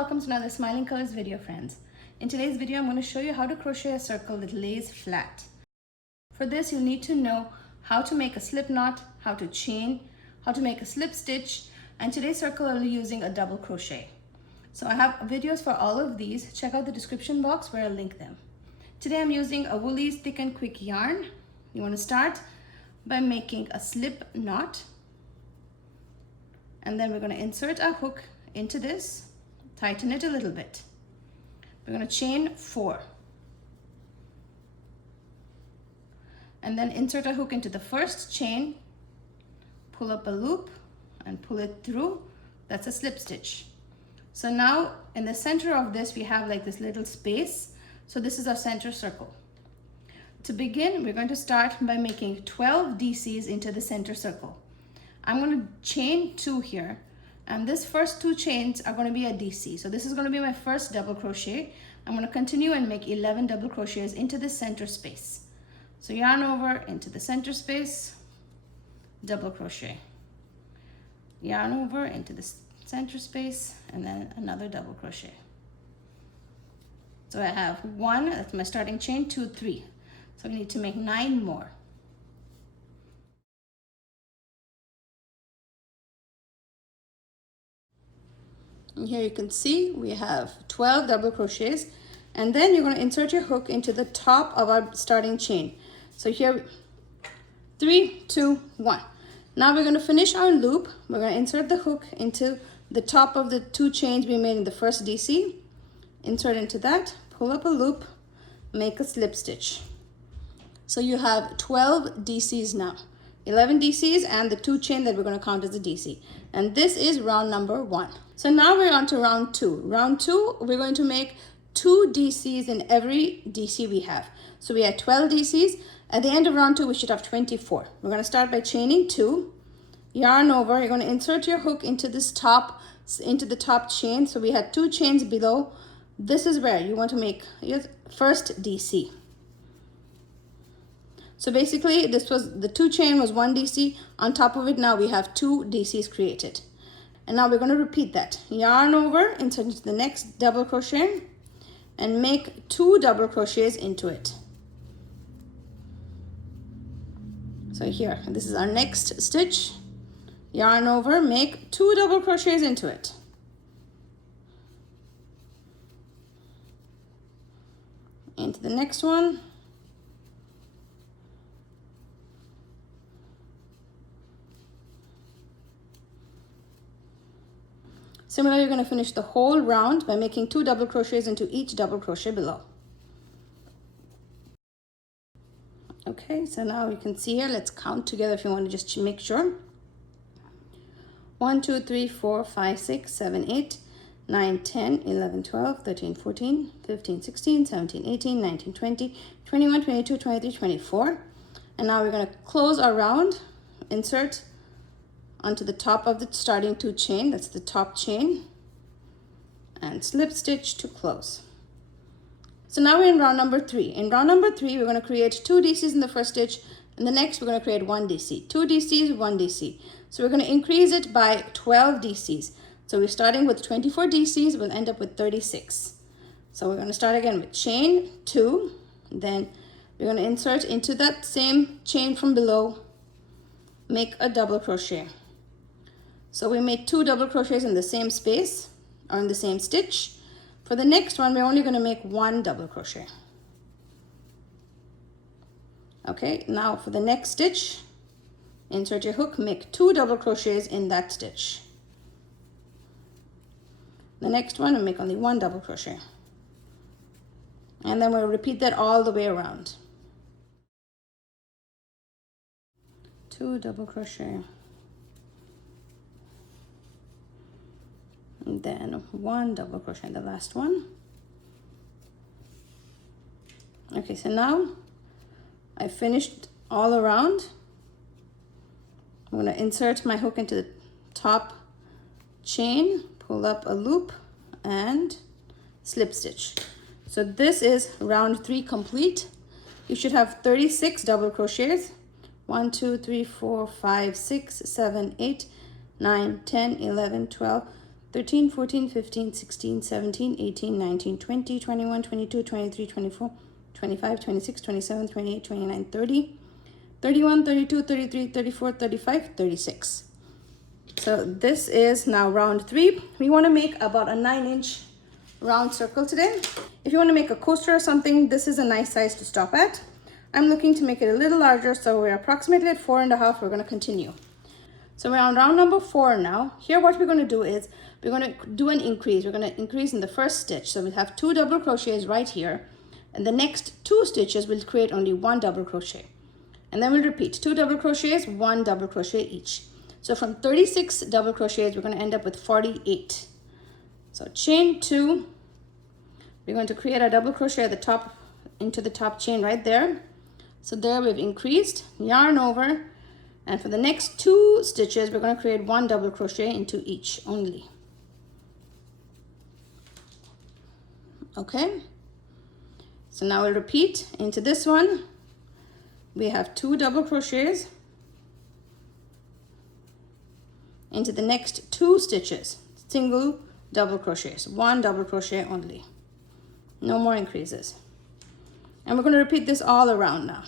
welcome to another Smiling Colors video, friends. In today's video, I'm going to show you how to crochet a circle that lays flat. For this, you'll need to know how to make a slip knot, how to chain, how to make a slip stitch, and today's circle I'll be using a double crochet. So I have videos for all of these. Check out the description box where I'll link them. Today I'm using a Woolies Thick and Quick yarn. You want to start by making a slip knot, and then we're going to insert our hook into this, tighten it a little bit. We're going to chain 4 and then insert our hook into the first chain, pull up a loop and pull it through. That's a slip stitch. So now in the center of this we have like this little space, so this is our center circle. To begin, we're going to start by making 12 DCs into the center circle. I'm going to chain 2 here, and this first 2 chains are going to be a DC. So this is going to be my first double crochet. I'm going to continue and make 11 double crochets into the center space. So yarn over into the center space, double crochet, yarn over into the center space, and then another double crochet. So I have 1, that's my starting chain, 2, 3. So we need to make 9 more. And here you can see we have 12 double crochets, and then you're going to insert your hook into the top of our starting chain. So here, 3, 2, 1. Now we're going to finish our loop. We're going to insert the hook into the top of the 2 chains we made in the first DC. Insert into that, pull up a loop, make a slip stitch. So you have 12 DCs now. 11 DCs and the 2 chain that we're going to count as a DC. And this is round number 1. So now we're on to round 2. Round 2, we're going to make 2 DCs in every DC we have. So we had 12 DCs. At the end of round 2, we should have 24. We're going to start by chaining 2, yarn over. You're going to insert your hook into this into the top chain. So we had 2 chains below. This is where you want to make your first DC. So basically, this was the 2 chain was 1 DC. On top of it, now we have 2 DCs created. And now we're going to repeat that. Yarn over, insert into the next double crochet, and make 2 double crochets into it. So here, this is our next stitch. Yarn over, make 2 double crochets into it. Into the next one. Similarly, you're going to finish the whole round by making 2 double crochets into each double crochet below. Okay, so now you can see here, let's count together if you want to just make sure. 1, 2, 3, 4, 5, 6, 7, 8, 9, 10, 11, 12, 13, 14, 15, 16, 17, 18, 19, 20, 21, 22, 23, 24. And now we're going to close our round, insert onto the top of the starting 2 chain, that's the top chain, and slip stitch to close. So now we're in round number 3. In round number 3, we're going to create 2 DCs in the first stitch, and the next we're going to create 1 DC. 2 DCs, 1 DC. So we're going to increase it by 12 DCs. So we're starting with 24 DCs, we'll end up with 36. So we're going to start again with chain 2, then we're going to insert into that same chain from below, make a double crochet. So we made 2 double crochets in the same space or in the same stitch. For the next one, we're only going to make 1 double crochet. Okay, now for the next stitch, insert your hook, make 2 double crochets in that stitch. The next one, we'll make only 1 double crochet. And then we'll repeat that all the way around. 2 double crochet. And then 1 double crochet in the last one. Okay, so now I finished all around. I'm going to insert my hook into the top chain, pull up a loop, and slip stitch. So this is round 3 complete. You should have 36 double crochets. 1, 2, 3, 4, 5, 6, 7, 8, 9, 10, 11, 12, 13, 14, 15, 16, 17, 18, 19, 20, 21, 22, 23, 24, 25, 26, 27, 28, 29, 30, 31, 32, 33, 34, 35, 36. So this is now round 3. We want to make about a 9-inch round circle today. If you want to make a coaster or something, this is a nice size to stop at. I'm looking to make it a little larger, so we're approximately at 4.5. We're going to continue. So we're on round number 4 now. Here what we're going to do is we're going to do an increase. We're going to increase in the first stitch. So we'll have 2 double crochets right here. And the next 2 stitches will create only 1 double crochet. And then we'll repeat 2 double crochets, 1 double crochet each. So from 36 double crochets, we're going to end up with 48. So chain 2. We're going to create a double crochet at the top, into the top chain right there. So there we've increased, yarn over. And for the next 2 stitches, we're going to create 1 double crochet into each only. Okay. So now we'll repeat into this one. We have 2 double crochets into the next 2 stitches, single double crochets, 1 double crochet only. No more increases. And we're going to repeat this all around now.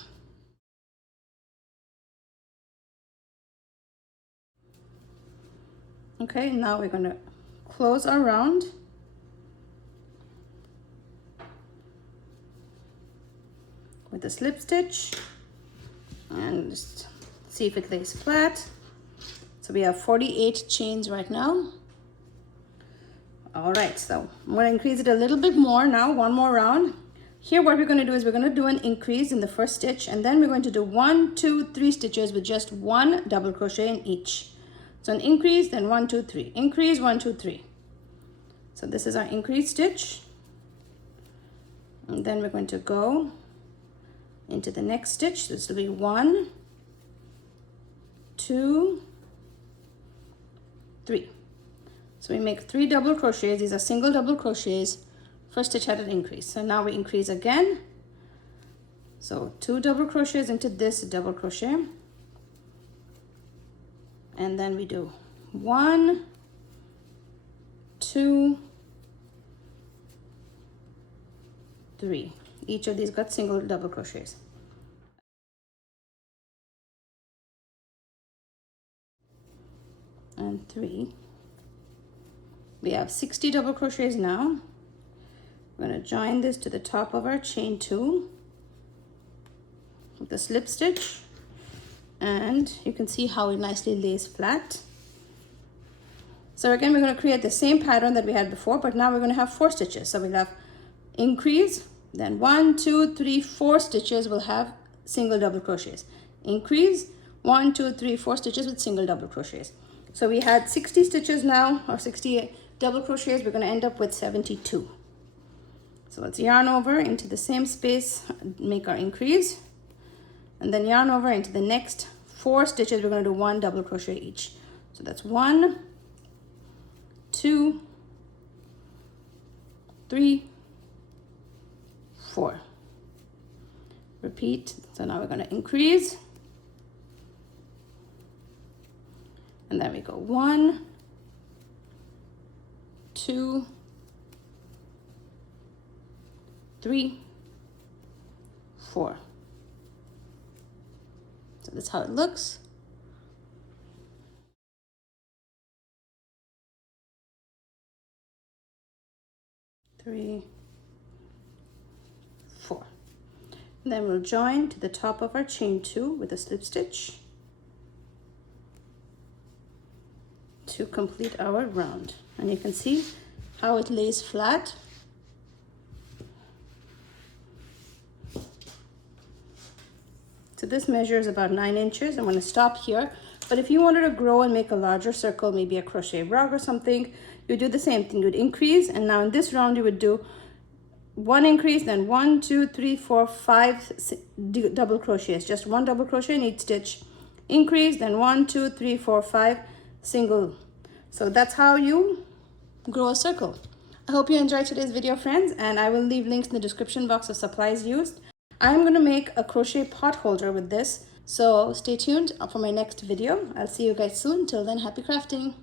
Okay, now we're going to close our round. With a slip stitch and just see if it lays flat. So we have 48 chains right now. All right, so I'm going to increase it a little bit more now, 1 more round. Here what we're going to do is we're going to do an increase in the first stitch, and then we're going to do 1, 2, 3 stitches with just 1 double crochet in each. So an increase, then 1, 2, 3, increase, 1, 2, 3. So this is our increase stitch. And then we're going to go into the next stitch. This will be 1, 2, 3. So we make 3 double crochets. These are single double crochets. First stitch had an increase. So now we increase again. So 2 double crochets into this double crochet. And then we do 1, 2, 3. Each of these got single double crochets. And 3. We have 60 double crochets now. We're going to join this to the top of our chain 2 with the slip stitch, and you can see how it nicely lays flat. So again, we're going to create the same pattern that we had before, but now we're going to have 4 stitches. So we'll have increase, then 1, 2, 3, 4 stitches will have single double crochets. Increase, 1, 2, 3, 4 stitches with single double crochets. So we had 60 stitches now, or 60 double crochets. We're going to end up with 72. So let's yarn over into the same space, make our increase, and then yarn over into the next 4 stitches. We're going to do 1 double crochet each. So that's 1, 2, 3, 4. Repeat. So now we're going to increase, and then we go 1, 2, 3, 4. So that's how it looks. Three, 4. And then we'll join to the top of our chain 2 with a slip stitch to complete our round. And you can see how it lays flat. So this measures about 9 inches. I'm going to stop here. But if you wanted to grow and make a larger circle, maybe a crochet rug or something, you do the same thing. You would increase, and now in this round you would do 1 increase, then 1, 2, 3, 4, 5 double crochets. Just 1 double crochet in each stitch. Increase, then 1, 2, 3, 4, 5 single. So that's how you grow a circle. I hope you enjoyed today's video, friends, and I will leave links in the description box of supplies used. I'm going to make a crochet pot holder with this, so stay tuned for my next video. I'll see you guys soon. Till then, happy crafting.